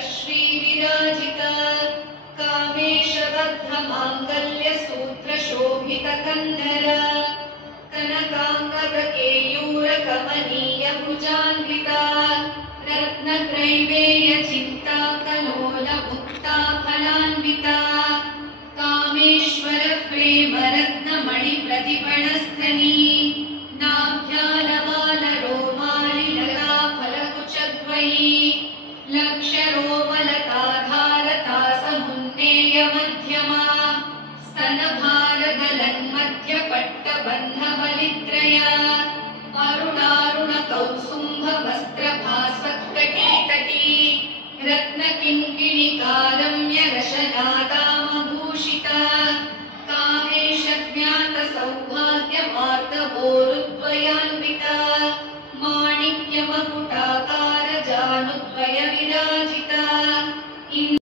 श्रीविराजिता कामेशबद्धमाङ्गल्यसूत्रशोभितकन्धरा कनकाङ्गदकेयूरकमनीयभुजान्विता रत्नग्रैवेयचिन्ताकलोलमुक्ता फलान्विता कामेश्वरप्रेमरत्नमणिप्रतिफणस्थनी नाभ्यालवालरोमालिलता फलकुचद्वयी लक्षरोमलताधारता समुन्नेयमध्यमा स्तनभारदलन्मध्यपट्टबन्धबलित्रया अरुणारुणकौसुम्भवस्त्रभास्वत्कटीतटी रत्नकिङ्किणिकारम्यरशनादामभूषिता कामेशज्ञातसौभाग्यमार्तवोरुद्वयान्विता माणिक्यमकुटाकारजानुद्वयविराजिता